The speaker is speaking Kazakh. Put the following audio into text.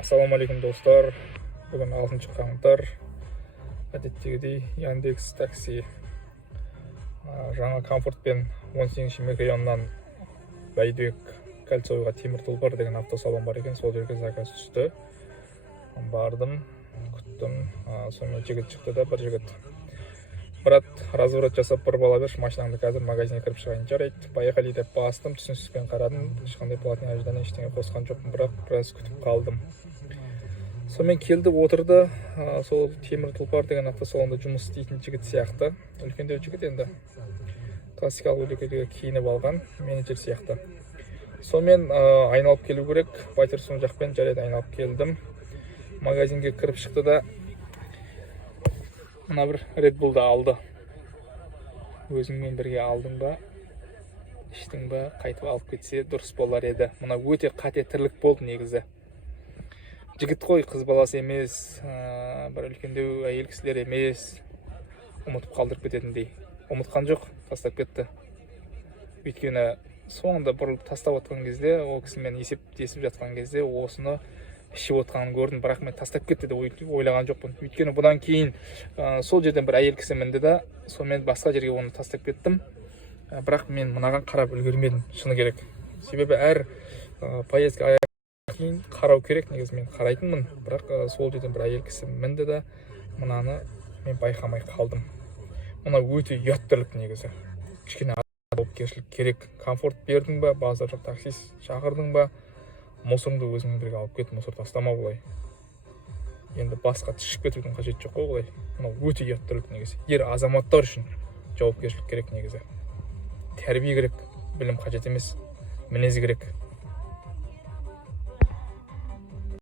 Ассалаумағалейкум достар. Бүгін 6 қаңтар. Әдеттегідей Яндекс такси жаңа комфортпен 18 микрорайоннан Бәйдібек Кольцоға темір тұлпар деген автосалон бар екен. Сол жерге заказ түсті. Бардым, күттім. Сонымен жігіт шықты да, бір жігіт. Брат, разворот жасап бір бала берші, машинаңды қазір магазинге кіріп шығайын жарайды. Поехали деп бастым, түсінсізбен қарадым. Ешқандай платный ожидание ештеңе қосқан жоқпын, бірақ біраз күтіп қалдым. Сонымен келді, отырды. Сол темір тұлпар деген автосалонда жұмыс істейтін жігіт сияқты. Үлкендеу жігіт енді. Классикалық үлгідегі киініп алған менеджер сияқты. Сонымен айналып келу керек. Байтерсон жақпен жарайды айналып келдім. Магазинге кіріп шықты да мына бір Red Bull'ды алды. Өзіңмен бірге алдың ба, іштің ба, қайтып алып кетсе дұрыс болар еді. Мына өте қате тірлік болды негізі. Жігіт қой, қыз баласы емес, бір үлкендеу әйел кісілер емес, ұмытып қалдырып кететіндей. Ұмытқан жоқ, тастап кетті. Өйткені соңында бұрылып тастап отқан кезде, ол кісімен есептесіп жатқан кезде осыны ішіп отқанын көрдім, бірақ мен тастап кетті деп ойлаған жоқпын. Өйткені бұдан кейін сол жерден бір әйел кісі мінді да, сонымен басқа жерге оны тастап кеттім. Бірақ мен мынаған қарап үлгермедім, шыны керек. Себебі әр поездка кейін қарау керек, негізі мен қарайтынмын. Бірақ сол жерден бір әйел кісі мінді да, мынаны мен байқамай қалдым. Мына өте ұят тірлік негізі. Кішкене жауапкершілік керек. Комфорт бердің ба, базар жоқ таксист шақырдың ба, мусорыңды өзіңмен бірге алып кет, мусор тастама олай. Енді басқа түшіп кетудің қажеті жоқ олай. Мына өте ұят тірлік негізі. Ер азаматтар үшін жауапкершілік керек негізі. Тәрбие керек, білім қажет емес, мінез керек.